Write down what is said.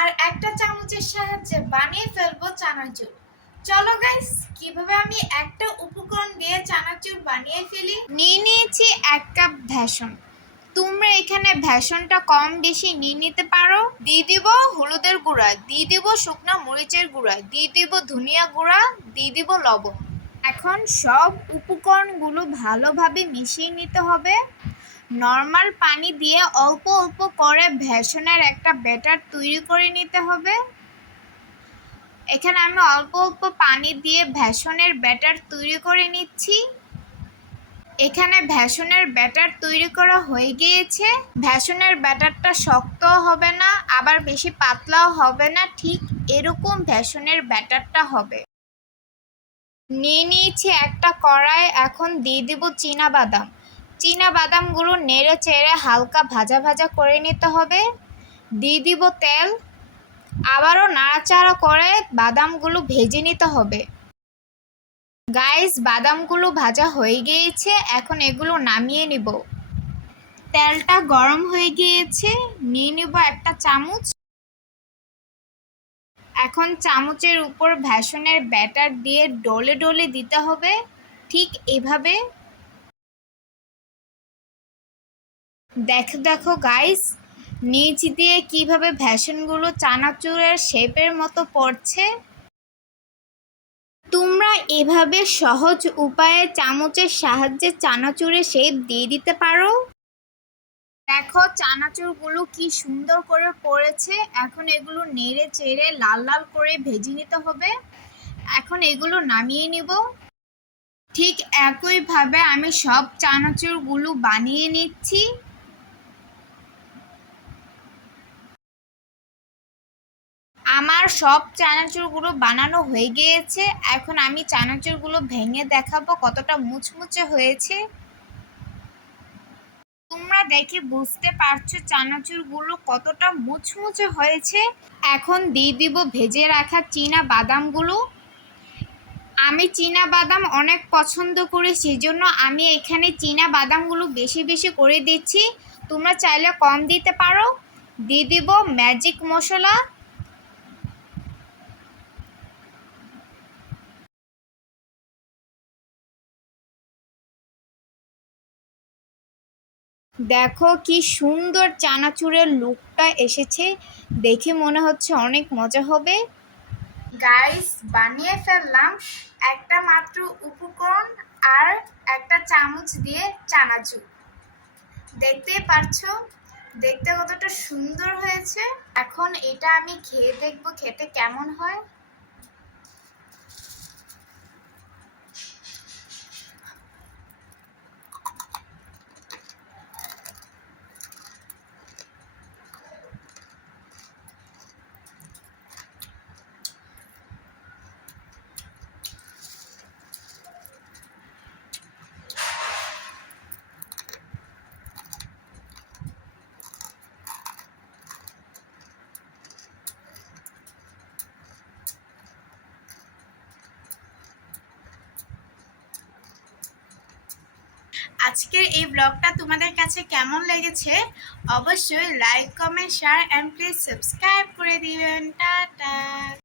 আর একটা চামচের সাহায্যে বানিয়ে ফেলবো চানাচুর। চলো গাইস, কিভাবে আমি একটা উপকরণ দিয়ে চানাচুর বানিয়ে ফেলি। নিয়ে নিয়েছি 1 কাপ বেসন। তোমরা এখানে বেসনটা কম বেশি নিয়ে নিতে পারো। দিয়ে দিব হলুদের গুঁড়া, দিয়ে দিব শুকনো মরিচের গুঁড়া, দিয়ে দিব ধনিয়া গুঁড়া, দিয়ে দিব লবণ। এখন সব উপকরণগুলো ভালোভাবে মিশিয়ে নিতে হবে। নর্মাল পানি দিয়ে অল্প অল্প করে বেসনের একটা ব্যাটার তৈরি করে নিতে হবে। এখানে আমি অল্প অল্প পানি দিয়ে বেসনের ব্যাটার তৈরি করে নিচ্ছি। এখানে বেসনের ব্যাটার তৈরি করা হয়ে গিয়েছে। বেসনের ব্যাটারটা শক্তও হবে না, আবার বেশি পাতলাও হবে না, ঠিক এরকম বেসনের ব্যাটারটা হবে। নিয়ে নিয়েছি একটা কড়াই। এখন দিয়ে দিব চীনাবাদাম। চীনাবাদামগুলো নেড়ে চেড়ে হালকা ভাজা ভাজা করে নিতে হবে। দিয়ে দিব তেল। আবারও নাড়াচাড়া করে বাদামগুলো ভেজে নিতে হবে। গাইস, বাদামগুলো ভাজা হয়ে গিয়েছে, এখন এগুলো নামিয়ে নিব। তেলটা গরম হয়ে গিয়েছে, নিয়ে নিব একটা চামচ। এখন চামচের উপর বেসনের ব্যাটার দিয়ে ডলে ডলে দিতে হবে, ঠিক এভাবে। দেখো দেখো গাইস, নিচ দিয়ে কিভাবে বেসনগুলো চানাচুরের শেপের মতো পড়ছে। তোমরা এভাবে সহজ উপায়ে চামচের সাহায্যে চানাচুরের শেপ দিয়ে দিতে পারো। দেখো চানাচুরগুলো কি সুন্দর করে পড়েছে। এখন এগুলো নেড়ে চেড়ে লাল লাল করে ভেজে নিতে হবে। এখন এগুলো নামিয়ে নিব। ঠিক একইভাবে আমি সব চানাচুরগুলো বানিয়ে নিচ্ছি। আমার সব চানাচুরগুলো বানানো হয়ে গিয়েছে। এখন আমি চানাচুরগুলো ভেঙে দেখাবো কতটা মুচমুচে হয়েছে। তোমরা দেখে বুঝতে পারছো চানাচুরগুলো কতটা মুচমুচে হয়েছে। এখন দিয়ে দিব ভেজে রাখা চীনা বাদামগুলো। আমি চীনা বাদাম অনেক পছন্দ করি, সেজন্য আমি এখানে চীনা বাদামগুলো বেশি বেশি করে দিচ্ছি। তোমরা চাইলে কম দিতে পারো। দিয়ে দিব ম্যাজিক মশলা। দেখো কি সুন্দর চানাচুরের লুকটা এসেছে, দেখে মনে হচ্ছে অনেক মজা হবে। গাইস, বানিয়ে ফেললাম একটা মাত্র উপকরণ আর একটা চামচ দিয়ে চানাচুর। দেখতেই পারছো দেখতে কতটা সুন্দর হয়েছে। এখন এটা আমি খেয়ে দেখবো খেতে কেমন হয়। আজকের এই ব্লগটা তোমাদের কাছে কেমন লেগেছে অবশ্যই like, comment, share and please subscribe করে দিবেন। টাটা।